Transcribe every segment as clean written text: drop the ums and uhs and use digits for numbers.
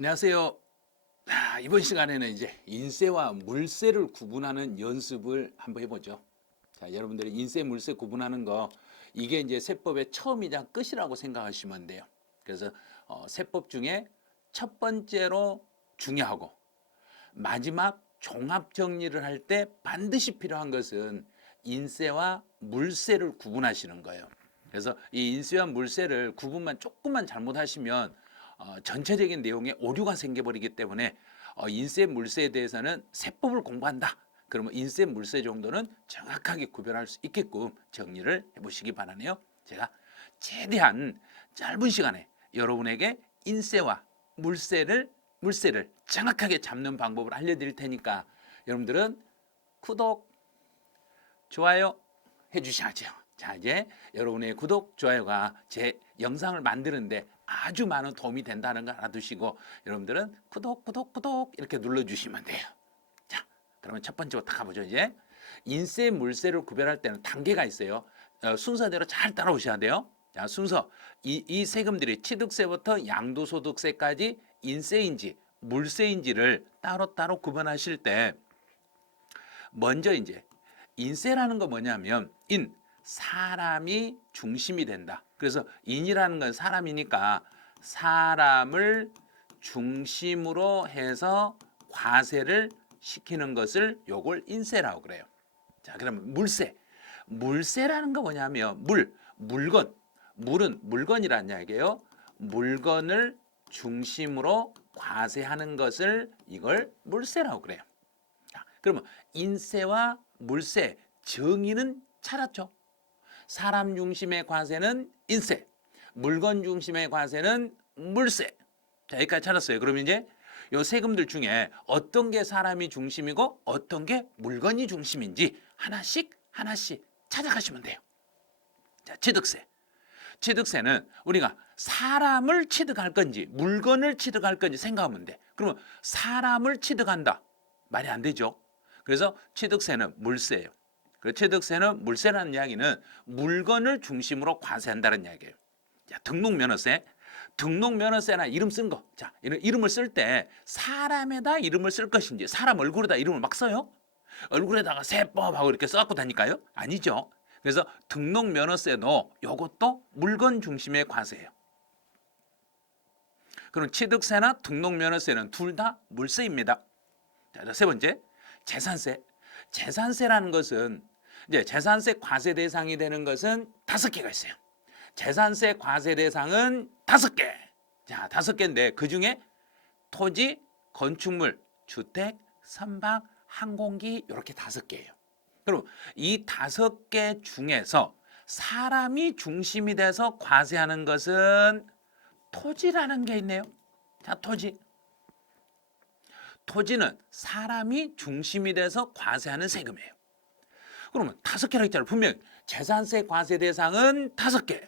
안녕하세요. 이번 시간에는 이제 인쇄와 물세를 구분하는 연습을 한번 해보죠. 자, 여러분들이 인쇄, 물세 구분하는 거 이게 이제 세법의 처음이자 끝이라고 생각하시면 돼요. 그래서 세법 중에 첫 번째로 중요하고 마지막 종합 정리를 할 때 반드시 필요한 것은 인쇄와 물세를 구분하시는 거예요. 그래서 이 인쇄와 물세를 구분만 조금만 잘못하시면 전체적인 내용에 오류가 생겨버리기 때문에 인쇄 물세에 대해서는 세법을 공부한다. 그러면 인쇄 물세 정도는 정확하게 구별할 수 있게끔 정리를 해보시기 바라네요. 제가 최대한 짧은 시간에 여러분에게 인쇄와 물세를 정확하게 잡는 방법을 알려드릴 테니까 여러분들은 구독, 좋아요 해주셔야죠. 자, 이제 여러분의 구독, 좋아요가 제 영상을 만드는데 아주 많은 도움이 된다는 걸 알아두시고 여러분들은 구독 이렇게 눌러주시면 돼요. 자, 그러면 첫 번째부터 가보죠. 이제 인쇄, 물세를 구별할 때는 단계가 있어요. 순서대로 잘 따라오셔야 돼요. 자, 순서 이 세금들이 취득세부터 양도소득세까지 인세인지 물세인지를 따로따로 구분하실 때 먼저 이제 인세라는 거 뭐냐면 사람이 중심이 된다. 그래서 인이라는 건 사람이니까 사람을 중심으로 해서 과세를 시키는 것을 요걸 인세라고 그래요. 자, 그러면 물세라는 거 뭐냐면 물은 물건이라는 이야기예요. 물건을 중심으로 과세하는 것을 이걸 물세라고 그래요. 자, 그러면 인세와 물세 정의는 찾았죠. 사람 중심의 과세는 인세, 물건 중심의 과세는 물세. 자, 여기까지 찾았어요. 그럼 이제 요 세금들 중에 어떤 게 사람이 중심이고 어떤 게 물건이 중심인지 하나씩 찾아가시면 돼요. 자, 취득세는 우리가 사람을 취득할 건지 물건을 취득할 건지 생각하면 돼. 그러면 사람을 취득한다. 말이 안 되죠. 그래서 취득세는 물세예요. 그 취득세는 물세라는 이야기는 물건을 중심으로 과세한다는 이야기예요. 자, 등록면허세나 이름 쓴 거. 자, 이름을 쓸 때 사람에다 이름을 쓸 것인지 사람 얼굴에다 이름을 막 써요? 얼굴에다가 세법하고 이렇게 써갖고 다니까요? 아니죠. 그래서 등록면허세도 이것도 물건 중심의 과세예요. 그럼 취득세나 등록면허세는 둘 다 물세입니다. 자, 세 번째, 재산세라는 것은 이제 재산세 과세 대상이 되는 것은 5개가 있어요. 재산세 과세 대상은 5개. 자, 5개인데 그 중에 토지, 건축물, 주택, 선박, 항공기 이렇게 5개예요. 그럼 이 5개 중에서 사람이 중심이 돼서 과세하는 것은 토지라는 게 있네요. 자, 토지는 사람이 중심이 돼서 과세하는 세금이에요. 그러면 5개라 했잖아요. 분명히 재산세 과세 대상은 5개.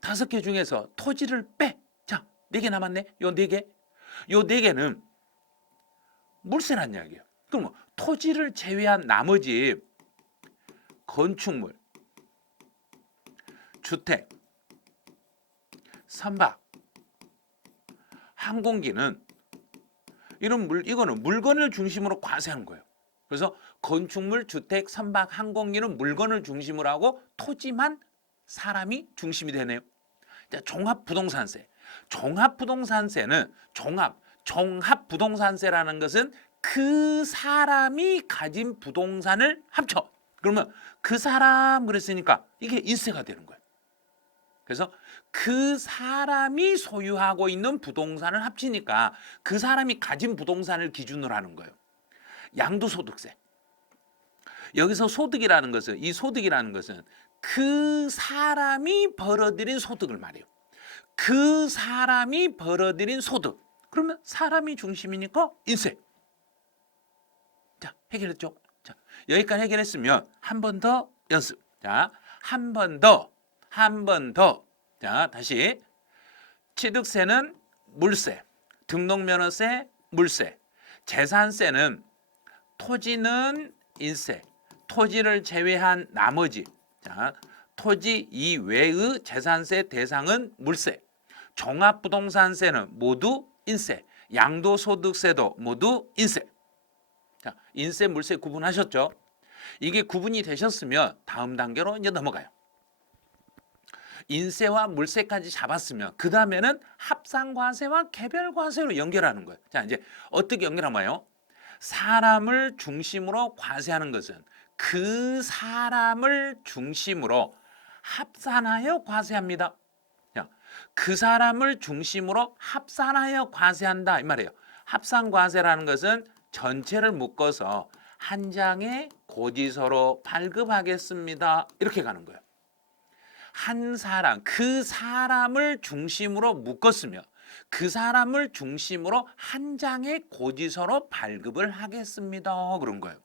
5개 중에서 토지를 빼. 자, 4개 남았네. 요 4개. 요 4개는 물세란 이야기예요. 그러면 토지를 제외한 나머지 건축물, 주택, 선박, 항공기는 이거는 물건을 중심으로 과세하는 거예요. 그래서 건축물, 주택, 선박, 항공기는 물건을 중심으로 하고 토지만 사람이 중심이 되네요. 자, 종합부동산세는 종합부동산세라는 것은 그 사람이 가진 부동산을 합쳐. 그러면 그 사람 그랬으니까 이게 인세가 되는 거예요. 그래서 그 사람이 소유하고 있는 부동산을 합치니까 그 사람이 가진 부동산을 기준으로 하는 거예요. 양도소득세. 여기서 이 소득이라는 것은 그 사람이 벌어들인 소득을 말해요. 그 사람이 벌어들인 소득. 그러면 사람이 중심이니까 인세. 자, 해결했죠? 자, 여기까지 해결했으면 한 번 더 연습. 자, 한 번 더. 자, 다시. 취득세는 물세, 등록면허세, 물세, 재산세는 토지는 인세, 토지를 제외한 나머지, 자, 토지 이외의 재산세 대상은 물세, 종합부동산세는 모두 인세, 양도소득세도 모두 인세. 자, 인세, 물세 구분하셨죠? 이게 구분이 되셨으면 다음 단계로 이제 넘어가요. 인세와 물세까지 잡았으면 그 다음에는 합산과세와 개별과세로 연결하는 거예요. 자, 이제 어떻게 연결하나요? 사람을 중심으로 과세하는 것은 그 사람을 중심으로 합산하여 과세합니다. 자, 그 사람을 중심으로 합산하여 과세한다 이 말이에요. 합산과세라는 것은 전체를 묶어서 한 장의 고지서로 발급하겠습니다. 이렇게 가는 거예요. 한 사람, 그 사람을 중심으로 묶었으며 그 사람을 중심으로 한 장의 고지서로 발급을 하겠습니다. 그런 거예요.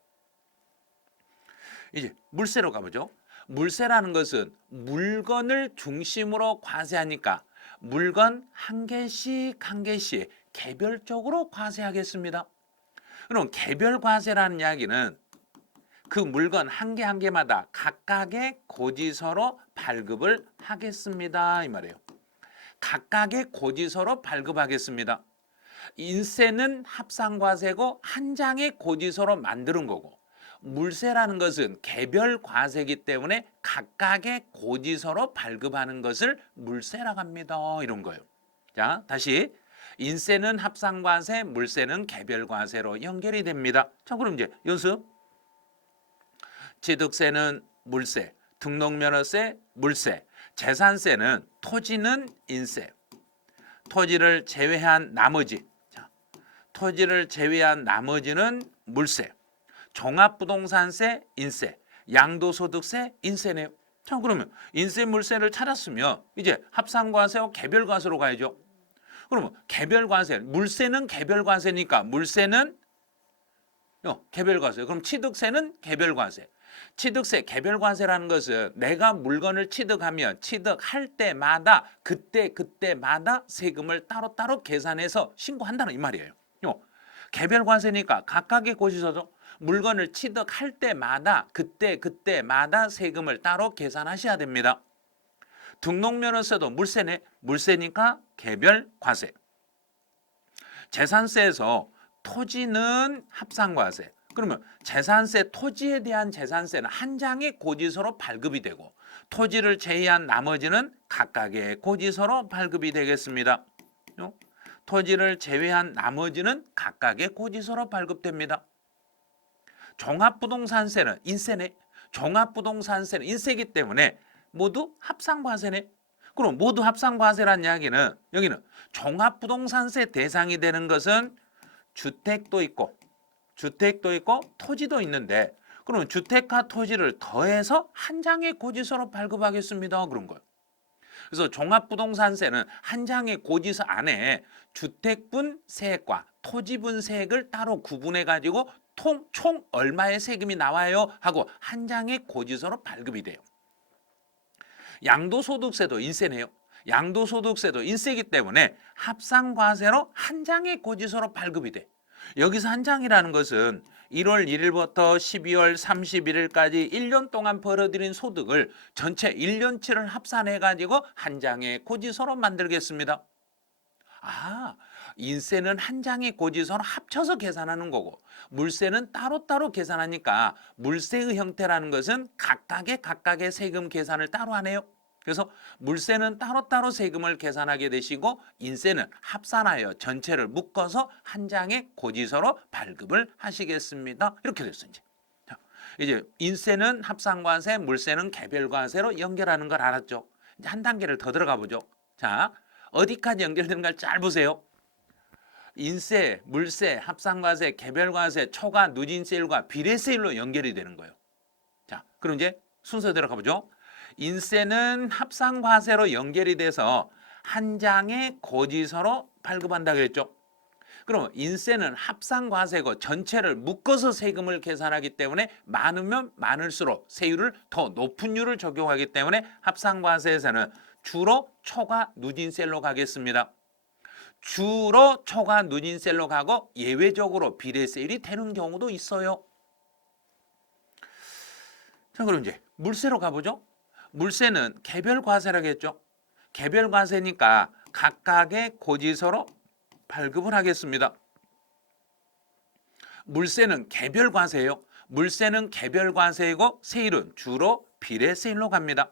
이제 물세로 가보죠. 물세라는 것은 물건을 중심으로 과세하니까 물건 한 개씩 한 개씩 개별적으로 과세하겠습니다. 그럼 개별 과세라는 이야기는 그 물건 한 개 한 개마다 각각의 고지서로 발급을 하겠습니다. 이 말이에요. 각각의 고지서로 발급하겠습니다. 인세는 합산과세고 한 장의 고지서로 만드는 거고 물세라는 것은 개별 과세이기 때문에 각각의 고지서로 발급하는 것을 물세라고 합니다. 이런 거예요. 자, 다시 인세는 합산과세, 물세는 개별과세로 연결이 됩니다. 자, 그럼 이제 연습. 취득세는 물세, 등록면허세 물세, 재산세는 토지는 인세, 토지를 제외한 나머지, 토지를 제외한 나머지는 물세, 종합부동산세 인세, 양도소득세 인세네요. 자, 그러면 인세 물세를 찾았으면 이제 합산과세와 개별과세로 가야죠. 그러면 개별과세, 물세는 개별과세니까 물세는 개별과세. 그럼 취득세는 개별과세. 취득세, 개별과세라는 것은 내가 물건을 취득하면 취득할 때마다 그때마다 세금을 따로따로 계산해서 신고한다는 이 말이에요. 개별과세니까 각각의 고지서죠. 물건을 취득할 때마다 그때마다 세금을 따로 계산하셔야 됩니다. 등록면허세도 물세네. 물세니까 개별과세. 재산세에서 토지는 합산과세. 그러면 재산세, 토지에 대한 재산세는 한 장의 고지서로 발급이 되고 토지를 제외한 나머지는 각각의 고지서로 발급이 되겠습니다. 토지를 제외한 나머지는 각각의 고지서로 발급됩니다. 종합부동산세는 인세네. 종합부동산세는 인세이기 때문에 모두 합산과세네. 그럼 모두 합산과세란 이야기는 여기는 종합부동산세 대상이 되는 것은 주택도 있고 토지도 있는데 그러면 주택과 토지를 더해서 한 장의 고지서로 발급하겠습니다. 그런 거예요. 그래서 종합부동산세는 한 장의 고지서 안에 주택분 세액과 토지분 세액을 따로 구분해 가지고 총 얼마의 세금이 나와요 하고 한 장의 고지서로 발급이 돼요. 양도소득세도 인세네요. 양도소득세도 인세이기 때문에 합산과세로 한 장의 고지서로 발급이 돼. 여기서 한 장이라는 것은 1월 1일부터 12월 31일까지 1년 동안 벌어들인 소득을 전체 1년치를 합산해가지고 한 장의 고지서로 만들겠습니다. 인세는 한 장의 고지서로 합쳐서 계산하는 거고 물세는 따로따로 계산하니까 물세의 형태라는 것은 각각의 세금 계산을 따로 하네요. 그래서 물세는 따로따로 세금을 계산하게 되시고 인세는 합산하여 전체를 묶어서 한 장의 고지서로 발급을 하시겠습니다. 이렇게 됐어요. 이제 인세는 합산과세, 물세는 개별과세로 연결하는 걸 알았죠. 이제 한 단계를 더 들어가 보죠. 자, 어디까지 연결되는가 잘 보세요. 인세, 물세, 합산과세, 개별과세, 초과 누진세율과 비례세율로 연결이 되는 거예요. 자, 그럼 이제 순서대로 가보죠. 인세는 합산과세로 연결이 돼서 한 장의 고지서로 발급한다 그랬죠. 그럼 인세는 합산과세고 전체를 묶어서 세금을 계산하기 때문에 많으면 많을수록 세율을 더 높은 율을 적용하기 때문에 합산과세에서는 주로 초과 누진세로 가겠습니다. 주로 초과 누진세로 가고 예외적으로 비례세율이 되는 경우도 있어요. 자, 그럼 이제 물세로 가보죠. 물세는 개별과세라고 했죠. 개별과세니까 각각의 고지서로 발급을 하겠습니다. 물세는 개별과세예요. 물세는 개별과세이고 세율은 주로 비례세율로 갑니다.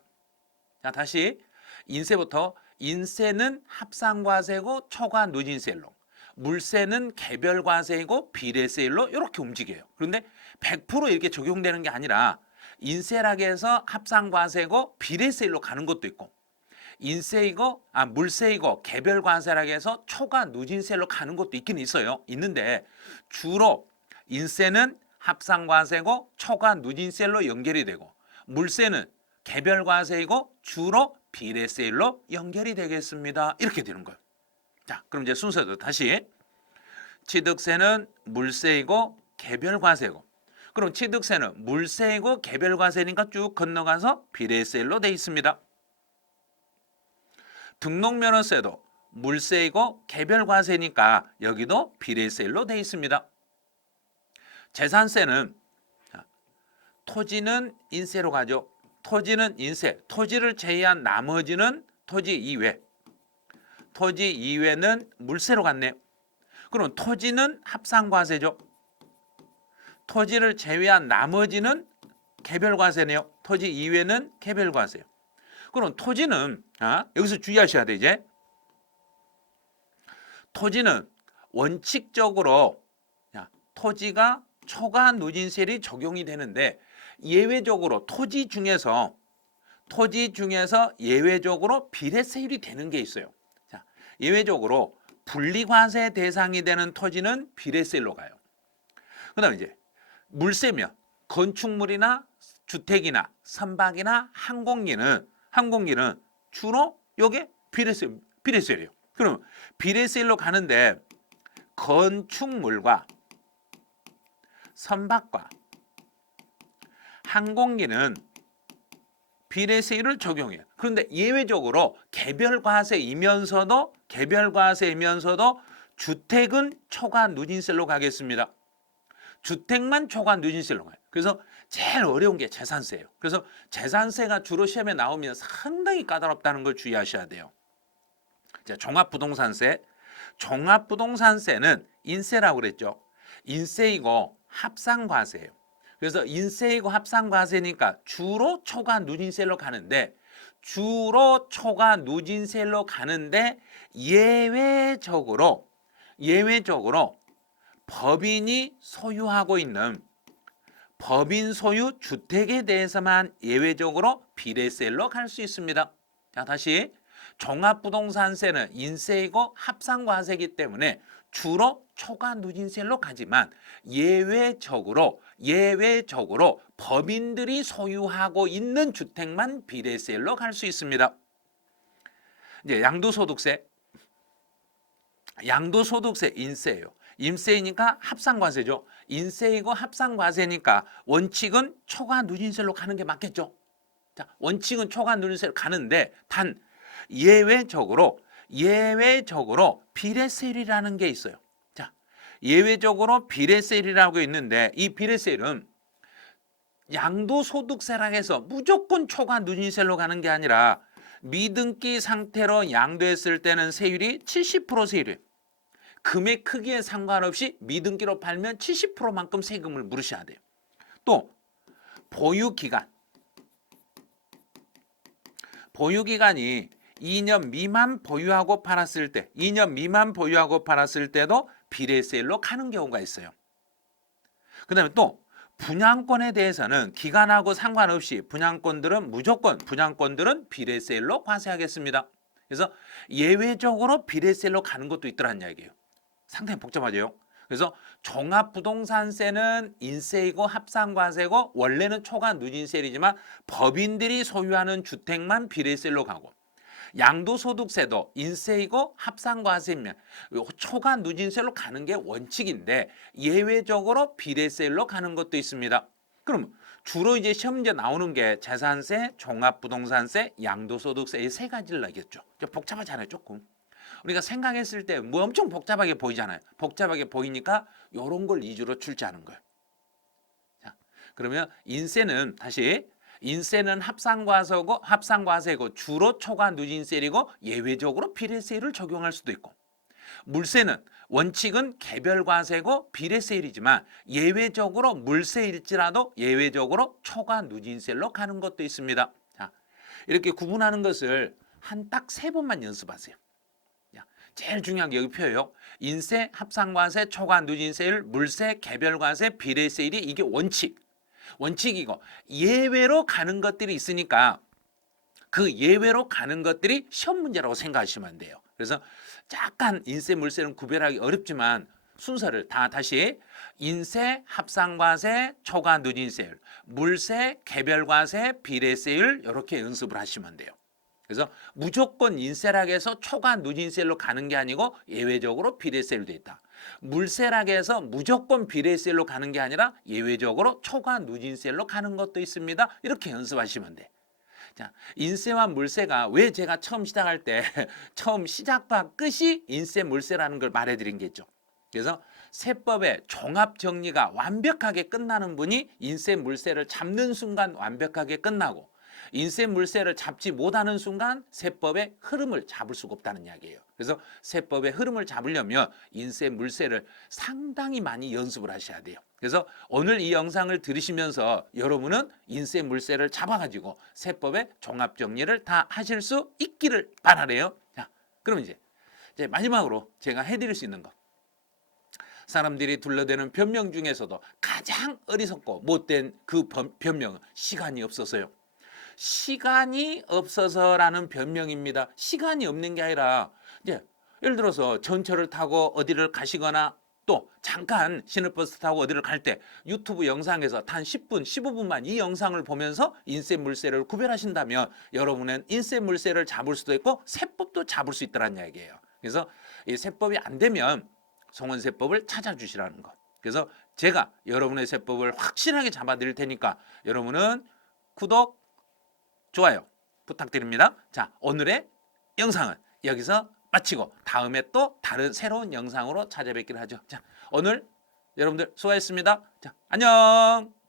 자, 다시 인세부터 인세는 합산과세고 초과 누진세율로, 물세는 개별과세이고 비례세율로 이렇게 움직여요. 그런데 100% 이렇게 적용되는 게 아니라 인세라고 해서 합산과세고 비례세율로 가는 것도 있고, 물세이고 개별과세라고 해서 초과 누진세율로 가는 것도 있긴 있어요. 있는데 주로 인세는 합산과세고 초과 누진세율로 연결이 되고, 물세는 개별과세이고 주로 비례세율로 연결이 되겠습니다. 이렇게 되는 거예요. 자, 그럼 이제 순서도 다시 취득세는 물세이고 개별과세고, 그럼 취득세는 물세이고 개별과세니까 쭉 건너가서 비례세율로 돼 있습니다. 등록면허세도 물세이고 개별과세니까 여기도 비례세율로 돼 있습니다. 재산세는 토지는 인세로 가죠. 토지는 인세, 토지를 제외한 나머지는 토지 이외는 물세로 갔네요. 그럼 토지는 합산과세죠. 토지를 제외한 나머지는 개별과세네요. 토지 이외는 개별과세요. 그럼 토지는 여기서 주의하셔야 돼. 이제 토지는 원칙적으로 토지가 초과 누진세율이 적용이 되는데, 예외적으로 토지 중에서 예외적으로 비례세율이 되는 게 있어요. 자, 예외적으로 분리과세 대상이 되는 토지는 비례세율로 가요. 그다음에 이제 물세면 건축물이나 주택이나 선박이나 항공기는 주로 요게 비례세율이에요. 그럼 비례세율로 가는데 건축물과 선박과 항공기는 비례세율을 적용해요. 그런데 예외적으로 개별과세이면서도 주택은 초과 누진세율로 가겠습니다. 주택만 초과 누진세율로 가요. 그래서 제일 어려운 게 재산세예요. 그래서 재산세가 주로 시험에 나오면 상당히 까다롭다는 걸 주의하셔야 돼요. 자, 종합부동산세는 인세라고 그랬죠. 인세이고 합산과세예요. 그래서 인세이고 합산과세니까 주로 초과 누진세율로 가는데, 예외적으로 법인이 소유하고 있는 법인 소유 주택에 대해서만 예외적으로 비례세율로 갈 수 있습니다. 자, 다시 종합부동산세는 인세이고 합산과세이기 때문에 주로 초과 누진세율로 가지만 예외적으로 법인들이 소유하고 있는 주택만 비례세율로 갈 수 있습니다. 이제 양도소득세 인세예요. 인세이니까 합산과세죠. 인세이고 합산과세니까 원칙은 초과 누진세율로 가는 게 맞겠죠. 자, 원칙은 초과 누진세율로 가는데 단 예외적으로 비례세율이라는 게 있어요. 자, 예외적으로 비례세율이라고 있는데, 이 비례세율은 양도소득세라고 해서 무조건 초과 누진세율로 가는 게 아니라 미등기 상태로 양도했을 때는 세율이 70% 세율이에요. 금액 크기에 상관없이 미등기로 팔면 70%만큼 세금을 물으셔야 돼요. 또 보유기간이 2년 미만 보유하고 팔았을 때도 비례세율로 가는 경우가 있어요. 그다음에 또 분양권에 대해서는 기간하고 상관없이 분양권들은 비례세율로 과세하겠습니다. 그래서 예외적으로 비례세율로 가는 것도 있더란 이야기예요. 상당히 복잡하죠. 그래서 종합부동산세는 인세이고 합산과세고 원래는 초과 누진세율이지만 법인들이 소유하는 주택만 비례세율로 가고, 양도소득세도 인세이고 합산과세면 초과 누진세율로 가는 게 원칙인데 예외적으로 비례세율로 가는 것도 있습니다. 그럼 주로 이제 시험 문제 나오는 게 재산세, 종합부동산세, 양도소득세 이 세 가지를 나겠죠. 복잡하잖아요, 조금. 우리가 생각했을 때 뭐 엄청 복잡하게 보이잖아요. 복잡하게 보이니까 이런 걸 위주로 출제하는 거예요. 자, 그러면 인세는 합산과세고 주로 초과 누진세율이고 예외적으로 비례세율을 적용할 수도 있고, 물세는 원칙은 개별과세고 비례세율이지만 예외적으로 물세일지라도 예외적으로 초과 누진세율로 가는 것도 있습니다. 자, 이렇게 구분하는 것을 한 딱 3번만 연습하세요. 제일 중요한 게 여기 표예요. 인세, 합산과세, 초과 누진세율, 물세, 개별과세, 비례세율이 이게 원칙이고 예외로 가는 것들이 있으니까 그 예외로 가는 것들이 시험 문제라고 생각하시면 돼요. 그래서 약간 인세, 물세는 구별하기 어렵지만 순서를 다시 인세, 합산과세, 초과 누진세율, 물세, 개별과세, 비례세율 이렇게 연습을 하시면 돼요. 그래서 무조건 인세라고 해서 초과 누진세율로 가는 게 아니고 예외적으로 비례세율도 있다. 물세라고 해서 무조건 비례세율로 가는 게 아니라 예외적으로 초과 누진세율로 가는 것도 있습니다. 이렇게 연습하시면 돼. 자, 인세와 물세가 왜 제가 처음 시작할 때 처음 시작과 끝이 인세, 물세라는 걸 말해드린 게 있죠. 그래서 세법의 종합 정리가 완벽하게 끝나는 분이 인세, 물세를 잡는 순간 완벽하게 끝나고 인세, 물세를 잡지 못하는 순간 세법의 흐름을 잡을 수가 없다는 이야기예요. 그래서 세법의 흐름을 잡으려면 인세, 물세를 상당히 많이 연습을 하셔야 돼요. 그래서 오늘 이 영상을 들으시면서 여러분은 인세, 물세를 잡아가지고 세법의 종합 정리를 다 하실 수 있기를 바라래요. 자, 그럼 이제 마지막으로 제가 해드릴 수 있는 거. 사람들이 둘러대는 변명 중에서도 가장 어리석고 못된 그 변명은 시간이 없어서요. 시간이 없어서라는 변명입니다. 시간이 없는 게 아니라 이제 예를 들어서 전철을 타고 어디를 가시거나 또 잠깐 시내버스 타고 어디를 갈 때 유튜브 영상에서 단 10분, 15분만 이 영상을 보면서 인세, 물세를 구별하신다면 여러분은 인세, 물세를 잡을 수도 있고 세법도 잡을 수 있다는 이야기예요. 그래서 이 세법이 안 되면 송원세법을 찾아주시라는 것. 그래서 제가 여러분의 세법을 확실하게 잡아드릴 테니까 여러분은 구독, 좋아요 부탁드립니다. 자, 오늘의 영상은 여기서 마치고 다음에 또 다른 새로운 영상으로 찾아뵙기를 하죠. 자, 오늘 여러분들 수고하셨습니다. 자, 안녕.